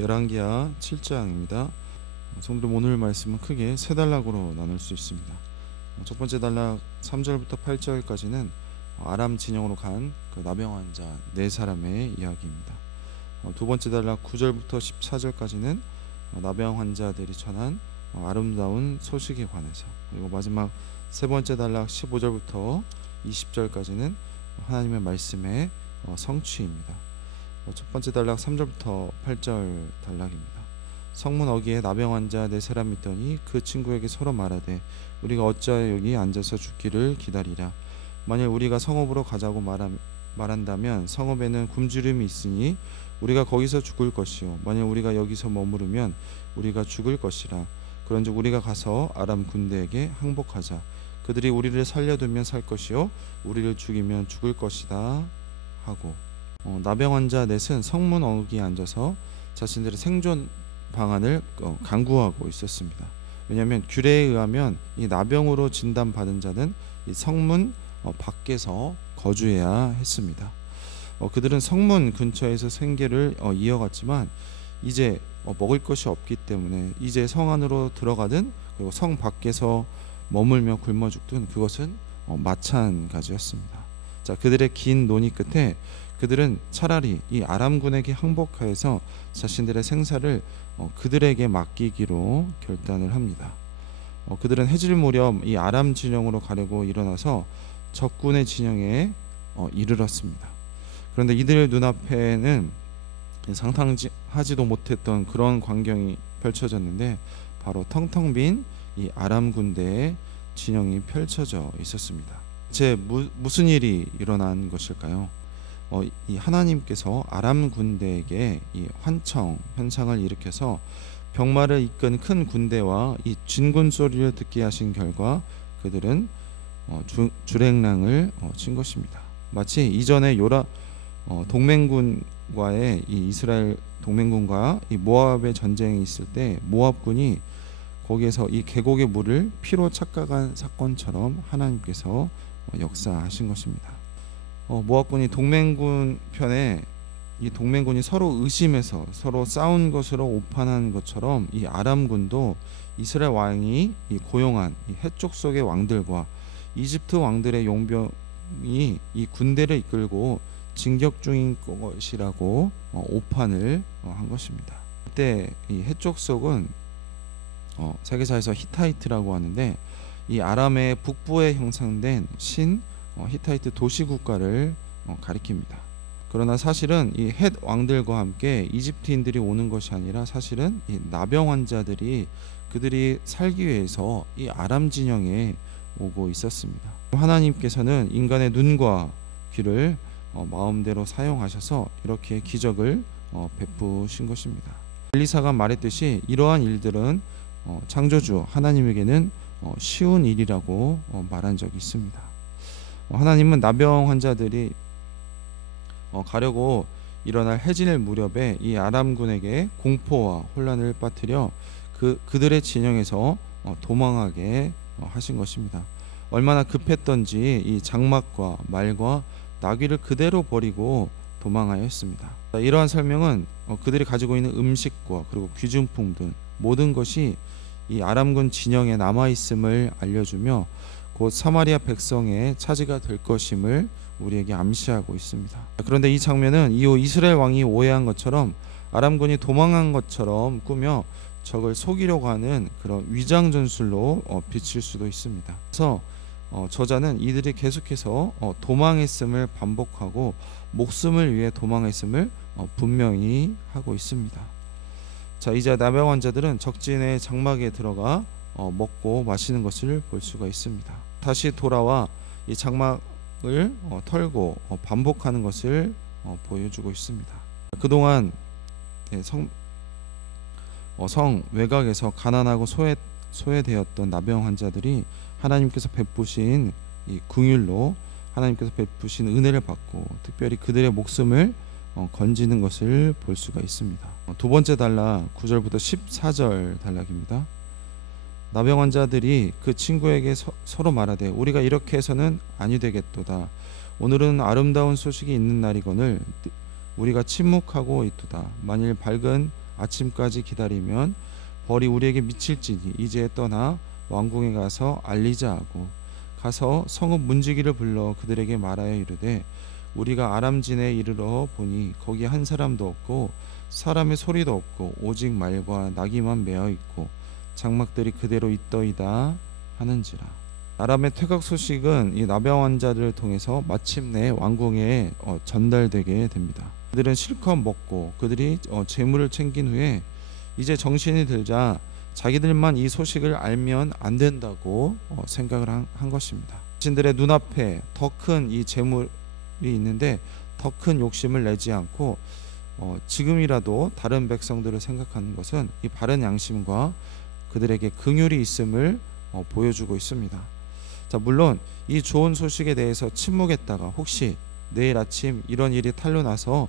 열왕기하 7장입니다. 성도님, 오늘 말씀은 크게 세 단락으로 나눌 수 있습니다. 첫 번째 단락 3절부터 8절까지는 아람 진영으로 간 그 나병 환자 네 사람의 이야기입니다. 두 번째 단락 9절부터 14절까지는 나병 환자들이 전한 아름다운 소식에 관해서, 그리고 마지막 세 번째 단락 15절부터 20절까지는 하나님의 말씀의 성취입니다. 첫 번째 단락 3절부터 8절 단락입니다. 성문 어귀에 나병 환자 네 사람 있더니 그 친구에게 서로 말하되 우리가 어찌하여 여기 앉아서 죽기를 기다리랴. 만일 우리가 성읍으로 가자고 말한다면 성읍에는 굶주림이 있으니 우리가 거기서 죽을 것이요, 만일 우리가 여기서 머무르면 우리가 죽을 것이라. 그런즉 우리가 가서 아람 군대에게 항복하자. 그들이 우리를 살려두면 살 것이요, 우리를 죽이면 죽을 것이다 하고, 나병 환자 넷은 성문 어귀에 앉아서 자신들의 생존 방안을 강구하고 있었습니다. 왜냐하면 규례에 의하면 이 나병으로 진단받은 자는 이 성문 밖에서 거주해야 했습니다. 그들은 성문 근처에서 생계를 이어갔지만 이제 먹을 것이 없기 때문에 이제 성 안으로 들어가든 그리고 성 밖에서 머물며 굶어 죽든 그것은 마찬가지였습니다. 자, 그들의 긴 논의 끝에 그들은 차라리 이 아람군에게 항복하여서 자신들의 생사를 그들에게 맡기기로 결단을 합니다. 그들은 해질 무렵 이 아람 진영으로 가려고 일어나서 적군의 진영에 이르렀습니다. 그런데 이들 눈앞에는 상상하지도 못했던 그런 광경이 펼쳐졌는데, 바로 텅텅 빈 이 아람 군대의 진영이 펼쳐져 있었습니다. 무슨 일이 일어난 것일까요? 이 하나님께서 아람 군대에게 이 환청 현상을 일으켜서 병마를 이끈 큰 군대와 이 진군 소리를 듣게 하신 결과 그들은 주랭랑을 친 것입니다. 마치 이전에 동맹군과의 이 이스라엘 동맹군과 이 모압의 전쟁이 있을 때 모압군이 거기에서 이 계곡의 물을 피로 착각한 사건처럼 하나님께서 역사하신 것입니다. 모압군이 동맹군 편에 이 동맹군이 서로 의심해서 서로 싸운 것으로 오판한 것처럼 이 아람군도 이스라엘 왕이 고용한 이 해쪽 속의 왕들과 이집트 왕들의 용병이 이 군대를 이끌고 진격 중인 것이라고 오판을 한 것입니다. 그때 이 해쪽 속은 세계사에서 히타이트라고 하는데, 이 아람의 북부에 형성된 히타이트 도시 국가를 가리킵니다. 그러나 사실은 이 헷 왕들과 함께 이집트인들이 오는 것이 아니라 사실은 이 나병 환자들이 그들이 살기 위해서 이 아람 진영에 오고 있었습니다. 하나님께서는 인간의 눈과 귀를 마음대로 사용하셔서 이렇게 기적을 베푸신 것입니다. 엘리사가 말했듯이 이러한 일들은 창조주 하나님에게는 쉬운 일이라고 말한 적이 있습니다. 하나님은 나병 환자들이 가려고 일어날 해질 무렵에 이 아람군에게 공포와 혼란을 빠뜨려 그들의 진영에서 도망하게 하신 것입니다. 얼마나 급했던지 이 장막과 말과 나귀를 그대로 버리고 도망하였습니다. 이러한 설명은 그들이 가지고 있는 음식과 그리고 귀중품 등 모든 것이 이 아람군 진영에 남아있음을 알려주며 곧 사마리아 백성의 차지가 될 것임을 우리에게 암시하고 있습니다. 그런데 이 장면은 이후 이스라엘 왕이 오해한 것처럼 아람군이 도망한 것처럼 꾸며 적을 속이려고 하는 그런 위장 전술로 비칠 수도 있습니다. 그래서 저자는 이들이 계속해서 도망했음을 반복하고 목숨을 위해 도망했음을 분명히 하고 있습니다. 자, 이제 나병 환자들은 적진의 장막에 들어가 먹고 마시는 것을 볼 수가 있습니다. 다시 돌아와 이 장막을 털고 반복하는 것을 보여주고 있습니다. 그동안 성 외곽에서 가난하고 소외되었던 나병 환자들이 하나님께서 베푸신 이 긍휼로 하나님께서 베푸신 은혜를 받고 특별히 그들의 목숨을 건지는 것을 볼 수가 있습니다. 두 번째 단락 9절부터 14절 단락입니다. 나병 환자들이 그 친구에게 서로 말하되 우리가 이렇게 해서는 아니 되겠도다. 오늘은 아름다운 소식이 있는 날이거늘 우리가 침묵하고 있도다. 만일 밝은 아침까지 기다리면 벌이 우리에게 미칠지니 이제 떠나 왕궁에 가서 알리자 하고 가서 성읍 문지기를 불러 그들에게 말하여 이르되 우리가 아람진에 이르러 보니 거기 한 사람도 없고 사람의 소리도 없고 오직 말과 나귀만 매어 있고 장막들이 그대로 있더이다 하는지라. 아람의 퇴각 소식은 이 나병 환자들을 통해서 마침내 왕궁에 전달되게 됩니다. 그들은 실컷 먹고 그들이 재물을 챙긴 후에 이제 정신이 들자 자기들만 이 소식을 알면 안 된다고 생각을 한 것입니다. 자신들의 눈앞에 더 큰 이 재물이 있는데 더 큰 욕심을 내지 않고 지금이라도 다른 백성들을 생각하는 것은 이 바른 양심과 그들에게 긍휼이 있음을 보여주고 있습니다. 자, 물론 이 좋은 소식에 대해서 침묵했다가 혹시 내일 아침 이런 일이 탄로나서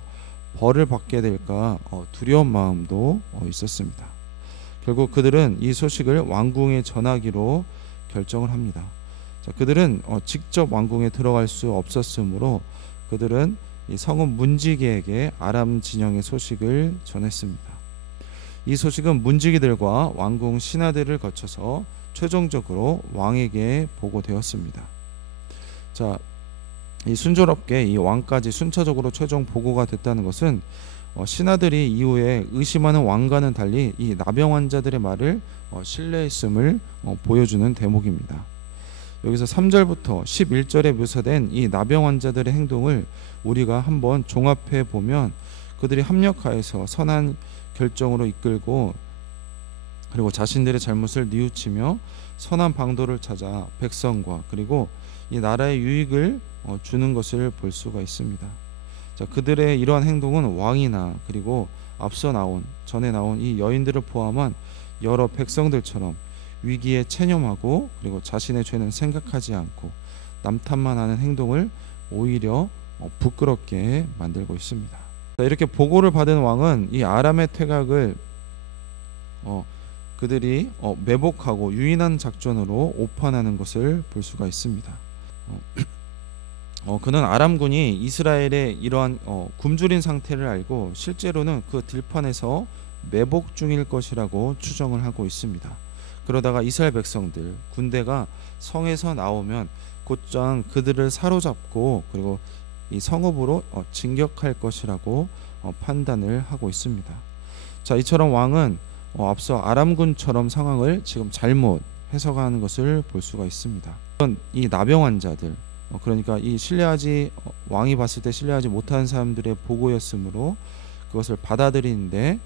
벌을 받게 될까 두려운 마음도 있었습니다. 결국 그들은 이 소식을 왕궁에 전하기로 결정을 합니다. 자, 그들은 직접 왕궁에 들어갈 수 없었으므로 그들은 이 성읍 문지기에게 아람 진영의 소식을 전했습니다. 이 소식은 문지기들과 왕궁 신하들을 거쳐서 최종적으로 왕에게 보고되었습니다. 자, 이 순조롭게 이 왕까지 순차적으로 최종 보고가 됐다는 것은 신하들이 이후에 의심하는 왕과는 달리 이 나병 환자들의 말을 신뢰했음을 보여주는 대목입니다. 여기서 3절부터 11절에 묘사된 이 나병 환자들의 행동을 우리가 한번 종합해 보면 그들이 합력하여서 선한 결정으로 이끌고 그리고 자신들의 잘못을 뉘우치며 선한 방도를 찾아 백성과 그리고 이 나라의 유익을 주는 것을 볼 수가 있습니다. 자, 그들의 이러한 행동은 왕이나 그리고 전에 나온 이 여인들을 포함한 여러 백성들처럼 위기에 체념하고 그리고 자신의 죄는 생각하지 않고 남 탓만 하는 행동을 오히려 부끄럽게 만들고 있습니다. 자, 이렇게 보고를 받은 왕은 이 아람의 퇴각을 그들이 매복하고 유인한 작전으로 오판하는 것을 볼 수가 있습니다. 그는 아람군이 이스라엘의 이러한 굶주린 상태를 알고 실제로는 그 들판에서 매복 중일 것이라고 추정을 하고 있습니다. 그러다가 이스라엘 백성들 군대가 성에서 나오면 곧장 그들을 사로잡고 그리고 이 성읍으로 진격할 것이라고 판단을 하고 있습니다. 자, 이처럼 왕은 앞서 아람군처럼 상황을 지금 잘못 해석하는 것을 볼 수가 있습니다. 이 나병 환자들 그러니까 이 왕이 봤을 때 신뢰하지 못하는 사람들의 보고였으므로 그것을 받아들이는데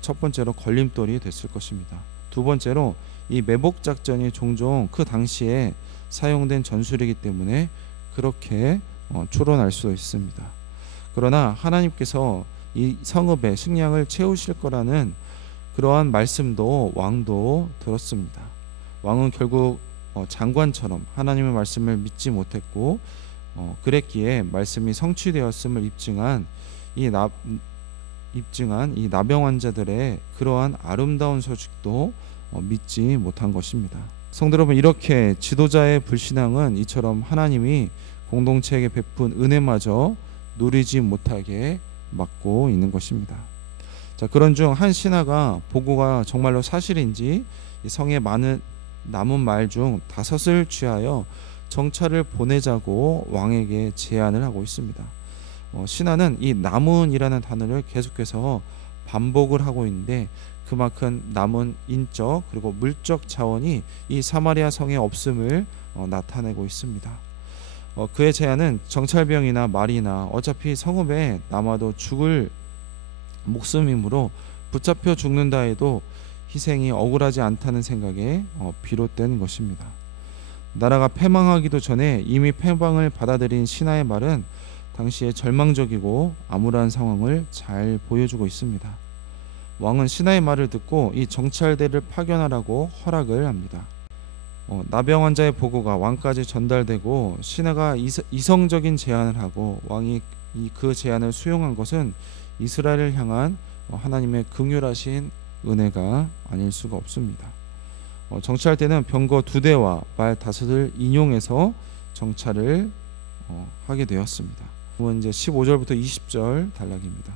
첫 번째로 걸림돌이 됐을 것입니다. 두 번째로 이 매복 작전이 종종 그 당시에 사용된 전술이기 때문에 그렇게 추론할 수 있습니다. 그러나 하나님께서 이 성읍의 식량을 채우실 거라는 그러한 말씀도 왕도 들었습니다. 왕은 결국 장관처럼 하나님의 말씀을 믿지 못했고 그랬기에 말씀이 성취되었음을 입증한 이 나병 환자들의 그러한 아름다운 소식도 믿지 못한 것입니다. 성도 여러분, 이렇게 지도자의 불신앙은 이처럼 하나님이 공동체에게 베푼 은혜마저 누리지 못하게 막고 있는 것입니다. 자, 그런 중 한 신하가 보고가 정말로 사실인지 이 성에 남은 말 중 5을 취하여 정찰을 보내자고 왕에게 제안을 하고 있습니다. 신하는 이 남은이라는 단어를 계속해서 반복을 하고 있는데 그만큼 남은 인적 그리고 물적 자원이 이 사마리아 성에 없음을 나타내고 있습니다. 그의 제안은 정찰병이나 말이나 어차피 성읍에 남아도 죽을 목숨이므로 붙잡혀 죽는다 해도 희생이 억울하지 않다는 생각에 비롯된 것입니다. 나라가 패망하기도 전에 이미 패망을 받아들인 신하의 말은 당시에 절망적이고 암울한 상황을 잘 보여주고 있습니다. 왕은 신하의 말을 듣고 이 정찰대를 파견하라고 허락을 합니다. 나병 환자의 보고가 왕까지 전달되고 신하가 이성적인 제안을 하고 왕이 그 제안을 수용한 것은 이스라엘을 향한 하나님의 긍휼하신 은혜가 아닐 수가 없습니다. 정찰대는 병거 2대와 말 5을 인용해서 정찰을 하게 되었습니다. 이제 15절부터 20절 단락입니다.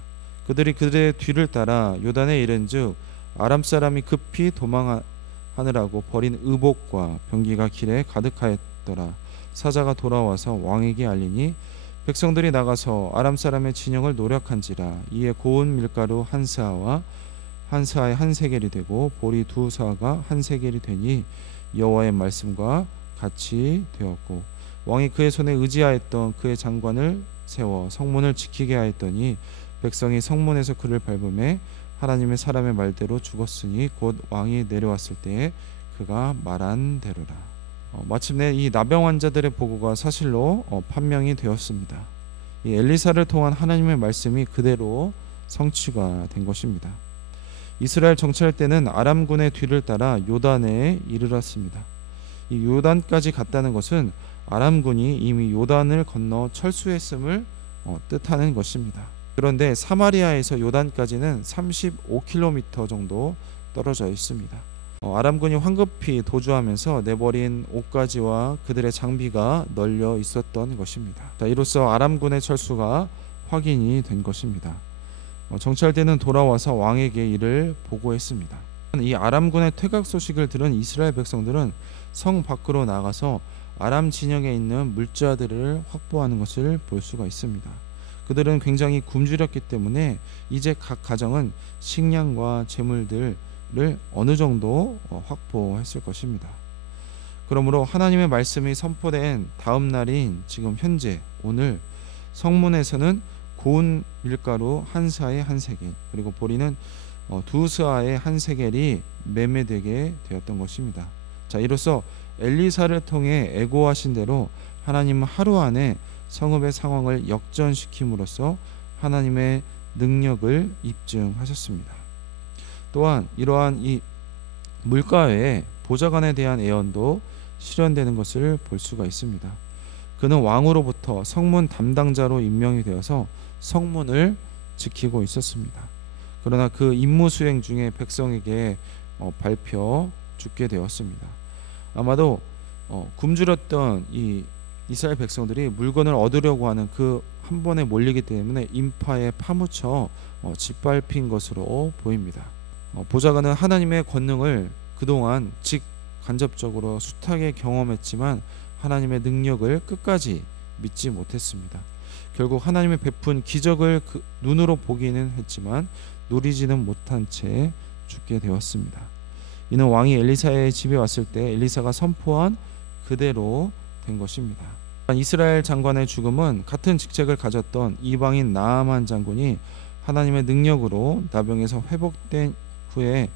그들이 그들의 뒤를 따라 요단에 이른즉 아람 사람이 급히 도망하느라고 버린 의복과 병기가 길에 가득하였더라. 사자가 돌아와서 왕에게 알리니 백성들이 나가서 아람 사람의 진영을 노력한지라. 이에 고운 밀가루 한 스아와 한 스아에 한 세겔이 되고 보리 두 스아가 한 세겔이 되니 여호와의 말씀과 같이 되었고, 왕이 그의 손에 의지하였던 그의 장관을 세워 성문을 지키게 하였더니 백성이 성문에서 그를 밟음에 하나님의 사람의 말대로 죽었으니 곧 왕이 내려왔을 때에 그가 말한 대로라. 마침내 이 나병 환자들의 보고가 사실로 판명이 되었습니다. 이 엘리사를 통한 하나님의 말씀이 그대로 성취가 된 것입니다. 이스라엘 정찰 때는 아람군의 뒤를 따라 요단에 이르렀습니다. 이 요단까지 갔다는 것은 아람군이 이미 요단을 건너 철수했음을 뜻하는 것입니다. 그런데 사마리아에서 요단까지는 35km 정도 떨어져 있습니다. 아람군이 황급히 도주하면서 내버린 옷가지와 그들의 장비가 널려 있었던 것입니다. 이로써 아람군의 철수가 확인이 된 것입니다. 정찰대는 돌아와서 왕에게 이를 보고했습니다. 이 아람군의 퇴각 소식을 들은 이스라엘 백성들은 성 밖으로 나가서 아람 진영에 있는 물자들을 확보하는 것을 볼 수가 있습니다. 그들은 굉장히 굶주렸기 때문에 이제 각 가정은 식량과 재물들을 어느 정도 확보했을 것입니다. 그러므로 하나님의 말씀이 선포된 다음 날인 지금 현재 오늘 성문에서는 고운 밀가루 한 스아에 한 세겔, 그리고 보리는 두 스아에 한 세겔이 매매되게 되었던 것입니다. 자, 이로써 엘리사를 통해 애고하신 대로 하나님은 하루 안에 성읍의 상황을 역전시킴으로써 하나님의 능력을 입증하셨습니다. 또한 이러한 이 물가 외에 보좌관에 대한 예언도 실현되는 것을 볼 수가 있습니다. 그는 왕으로부터 성문 담당자로 임명이 되어서 성문을 지키고 있었습니다. 그러나 그 임무 수행 중에 백성에게 밟혀 죽게 되었습니다. 아마도 굶주렸던 이 이스라엘 백성들이 물건을 얻으려고 하는 그 한 번에 몰리기 때문에 인파에 파묻혀 짓밟힌 것으로 보입니다. 보좌관은 하나님의 권능을 그동안 직간접적으로 숱하게 경험했지만 하나님의 능력을 끝까지 믿지 못했습니다. 결국 하나님의 베푼 기적을 눈으로 보기는 했지만 누리지는 못한 채 죽게 되었습니다. 이는 왕이 엘리사의 집에 왔을 때 엘리사가 선포한 그대로 된 것입니다. 이스라엘 장관의 죽음은 같은 직책을 가졌던 이방인 나아만 장군이 하나님의 능력으로 나병에서 회복된 후에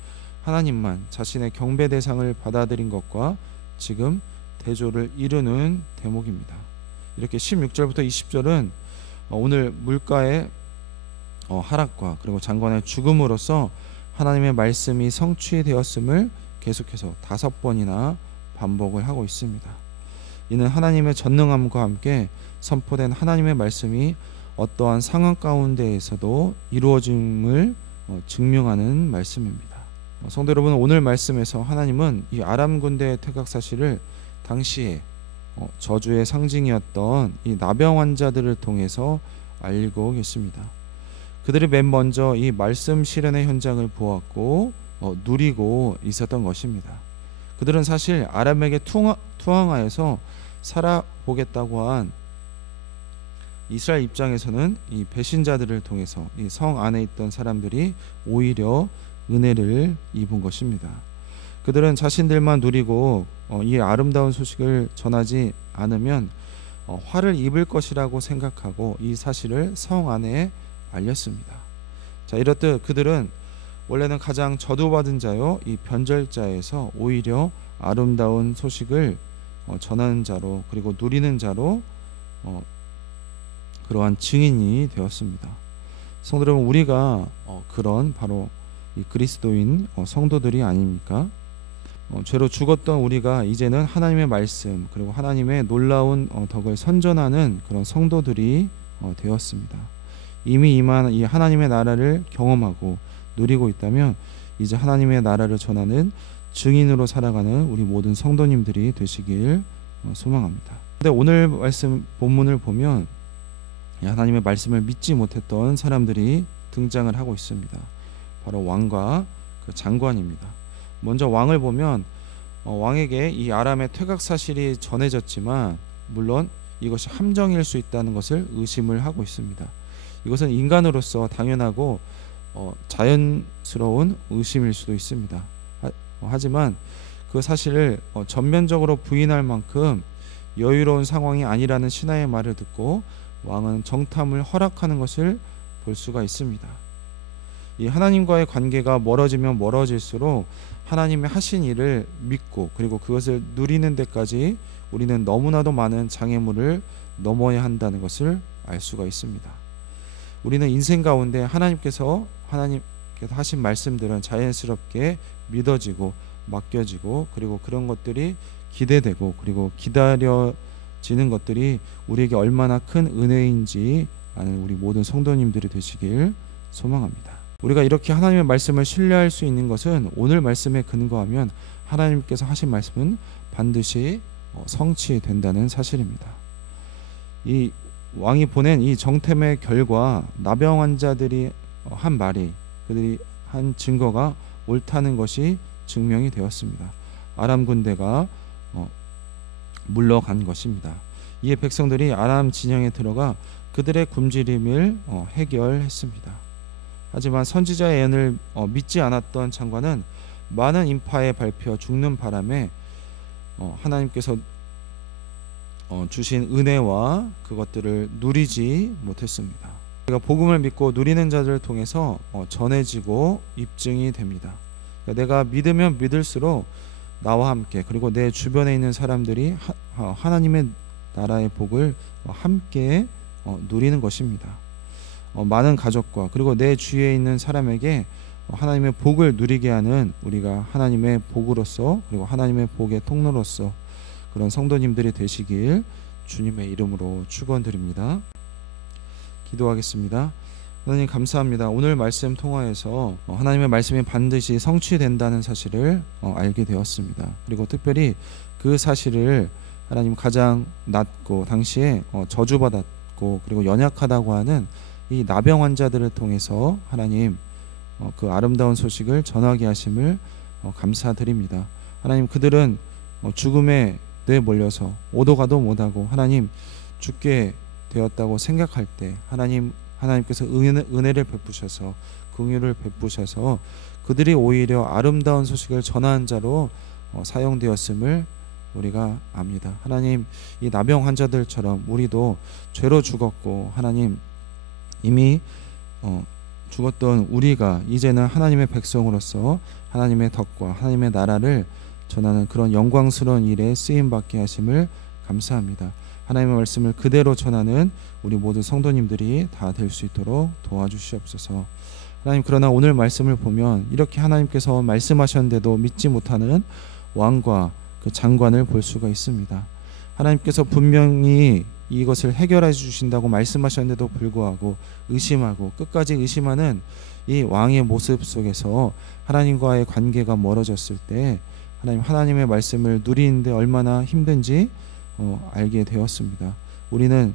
하나님만 자신의 경배 대상을 받아들인 것과 지금 대조를 이루는 대목입니다. 이렇게 16절부터 20절은 오늘 물가의 하락과 그리고 장관의 죽음으로써 하나님의 말씀이 성취되었음을 계속해서 5번이나 반복을 하고 있습니다. 이는 하나님의 전능함과 함께 선포된 하나님의 말씀이 어떠한 상황 가운데에서도 이루어짐을 증명하는 말씀입니다. 성도 여러분, 오늘 말씀에서 하나님은 이 아람 군대의 퇴각 사실을 당시에 저주의 상징이었던 이 나병 환자들을 통해서 알고 계십니다. 그들이 맨 먼저 이 말씀 실현의 현장을 보았고 누리고 있었던 것입니다. 그들은 사실 아람에게 투항하여서 살아보겠다고 한 이스라엘 입장에서는 이 배신자들을 통해서 이 성 안에 있던 사람들이 오히려 은혜를 입은 것입니다. 그들은 자신들만 누리고 이 아름다운 소식을 전하지 않으면 화를 입을 것이라고 생각하고 이 사실을 성 안에 알렸습니다. 자, 이렇듯 그들은 원래는 가장 저주받은 자요 이 변절자에서 오히려 아름다운 소식을 전하는 자로 그리고 누리는 자로 그러한 증인이 되었습니다. 성도 여러분, 우리가 그런 바로 이 그리스도인 성도들이 아닙니까? 죄로 죽었던 우리가 이제는 하나님의 말씀 그리고 하나님의 놀라운 덕을 선전하는 그런 성도들이 되었습니다. 이미 임한 이 하나님의 나라를 경험하고 누리고 있다면 이제 하나님의 나라를 전하는 증인으로 살아가는 우리 모든 성도님들이 되시길 소망합니다. 근데 오늘 말씀 본문을 보면 하나님의 말씀을 믿지 못했던 사람들이 등장을 하고 있습니다. 바로 왕과 그 장관입니다. 먼저 왕을 보면 왕에게 이 아람의 퇴각 사실이 전해졌지만 물론 이것이 함정일 수 있다는 것을 의심을 하고 있습니다. 이것은 인간으로서 당연하고 자연스러운 의심일 수도 있습니다. 하지만 그 사실을 전면적으로 부인할 만큼 여유로운 상황이 아니라는 신하의 말을 듣고 왕은 정탐을 허락하는 것을 볼 수가 있습니다. 이 하나님과의 관계가 멀어지면 멀어질수록 하나님의 하신 일을 믿고 그리고 그것을 누리는 데까지 우리는 너무나도 많은 장애물을 넘어야 한다는 것을 알 수가 있습니다. 우리는 인생 가운데 하나님께서 하신 말씀들은 자연스럽게 믿어지고 맡겨지고 그리고 그런 것들이 기대되고 그리고 기다려지는 것들이 우리에게 얼마나 큰 은혜인지 아는 우리 모든 성도님들이 되시길 소망합니다. 우리가 이렇게 하나님의 말씀을 신뢰할 수 있는 것은 오늘 말씀에 근거하면 하나님께서 하신 말씀은 반드시 성취된다는 사실입니다. 이 왕이 보낸 이 정탐의 결과 나병 환자들이 한 말이 그들이 한 증거가 옳다는 것이 증명이 되었습니다. 아람 군대가 물러간 것입니다. 이에 백성들이 아람 진영에 들어가 그들의 굶주림을 해결했습니다. 하지만 선지자의 예언을 믿지 않았던 장관은 많은 인파에 밟혀 죽는 바람에 하나님께서 주신 은혜와 그것들을 누리지 못했습니다. 우리가 복음을 믿고 누리는 자들을 통해서 전해지고 입증이 됩니다. 그러니까 내가 믿으면 믿을수록 나와 함께 그리고 내 주변에 있는 사람들이 하나님의 나라의 복을 함께 누리는 것입니다. 많은 가족과 그리고 내 주위에 있는 사람에게 하나님의 복을 누리게 하는 우리가 하나님의 복으로서 그리고 하나님의 복의 통로로서 그런 성도님들이 되시길 주님의 이름으로 축원드립니다. 기도하겠습니다. 하나님 감사합니다. 오늘 말씀 통하여서 하나님의 말씀이 반드시 성취된다는 사실을 알게 되었습니다. 그리고 특별히 그 사실을 하나님 가장 낮고 당시에 저주받았고 그리고 연약하다고 하는 이 나병 환자들을 통해서 하나님 그 아름다운 소식을 전하게 하심을 감사드립니다. 하나님 그들은 죽음에 내몰려서 오도 가도 못하고 하나님 죽게 되었다고 생각할 때 하나님께서 은혜를 베푸셔서 긍휼을 베푸셔서 그들이 오히려 아름다운 소식을 전하는 자로 사용되었음을 우리가 압니다. 하나님 이 나병 환자들처럼 우리도 죄로 죽었고 하나님 이미 죽었던 우리가 이제는 하나님의 백성으로서 하나님의 덕과 하나님의 나라를 전하는 그런 영광스러운 일에 쓰임받게 하심을 감사합니다. 하나님의 말씀을 그대로 전하는 우리 모든 성도님들이 다 될 수 있도록 도와주시옵소서. 하나님 그러나 오늘 말씀을 보면 이렇게 하나님께서 말씀하셨는데도 믿지 못하는 왕과 그 장관을 볼 수가 있습니다. 하나님께서 분명히 이것을 해결해 주신다고 말씀하셨는데도 불구하고 의심하고 끝까지 의심하는 이 왕의 모습 속에서 하나님과의 관계가 멀어졌을 때 하나님의 말씀을 누리는데 얼마나 힘든지 알게 되었습니다. 우리는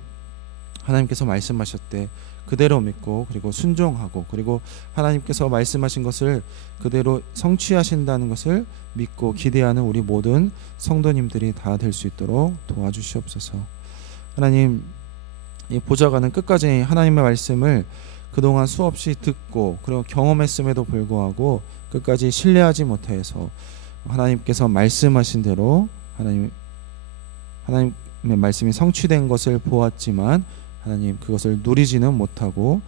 하나님께서 말씀하셨대 그대로 믿고 그리고 순종하고 그리고 하나님께서 말씀하신 것을 그대로 성취하신다는 것을 믿고 기대하는 우리 모든 성도님들이 다 될 수 있도록 도와주시옵소서. 하나님 이 보좌관은 끝까지 하나님의 말씀을 그동안 수없이 듣고 그리고 경험했음에도 불구하고 끝까지 신뢰하지 못해서 하나님께서 말씀하신 대로 하나님의 말씀이 성취된 것을 보았지만 하나님 그것을 누리지는 못하고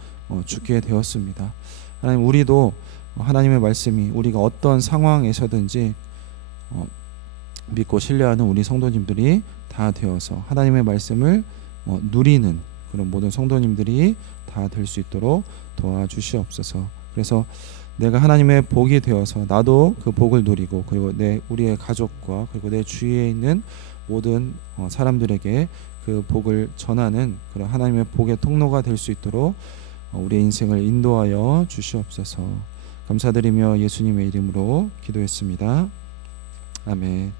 죽게 되었습니다. 하나님 우리도 하나님의 말씀이 우리가 어떤 상황에서든지 믿고 신뢰하는 우리 성도님들이 다 되어서 하나님의 말씀을 누리는 그런 모든 성도님들이 다 될 수 있도록 도와주시옵소서. 그래서 내가 하나님의 복이 되어서 나도 그 복을 누리고 그리고 우리의 가족과 그리고 내 주위에 있는 모든 사람들에게 그 복을 전하는 그런 하나님의 복의 통로가 될 수 있도록 우리의 인생을 인도하여 주시옵소서. 감사드리며 예수님의 이름으로 기도했습니다. 아멘.